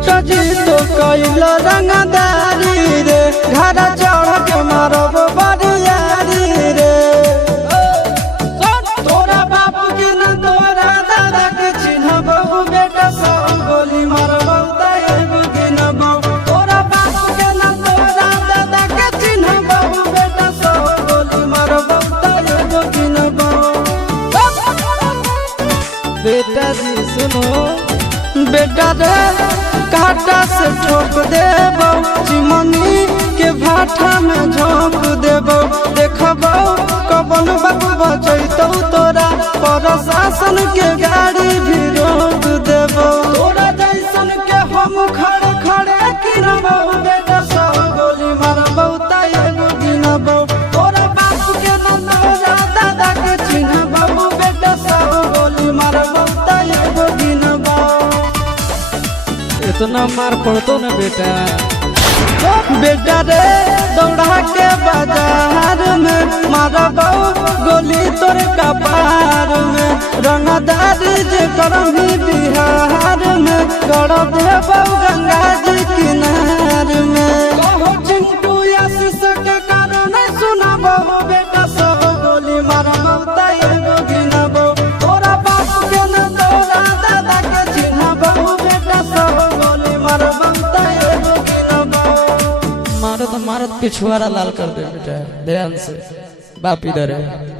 छूटा जी तो कैल रंगदारी रे घर चढ़ के मारब बरियारी रे तोरा बाप के न तोरा दादा के चिन्हबो बेटा सब गोली मारबो तैगो गिनबो तोरा बाप के न तोरा दादा के चिन्हबो बेटा सब गोली मारबो तैगो गिनबो। बेटा जी सुनो बेटा रे काटा से ठोक देबो चिमनी के भाटा में झोंक देबो देखबो कबन बाप बचैतौ तोरा प्रशासन के गाड़ी भी रोक देबो तोरा जैसन के हम खड़े खड़े गिनबो बेटा सब गोली मारबो तैगो गिनबो तोरा बाप के न तोरा दादा के चिन्हबो बेटा सब गोली मारबो तैगो गिनबो। इतना मार पड़तो न बेटा बेटा रे दौड़ा के बाजार में मारबो गोली तोर कपार में रंगदारी जे करही बिहार में कर देबो गंगा जी किनार में कहो चिंटू आशीष के कारण सुनबो बेटा सब गोली मारबो तैगो गिनबो तोरा बाप के न तोरा दादा के चिन्हबो बेटा सब गोली मारबो तैगो गिनबो। मारत मारत पिछुआरा लाल कर दे बेटा ध्यान से बाप इधर है।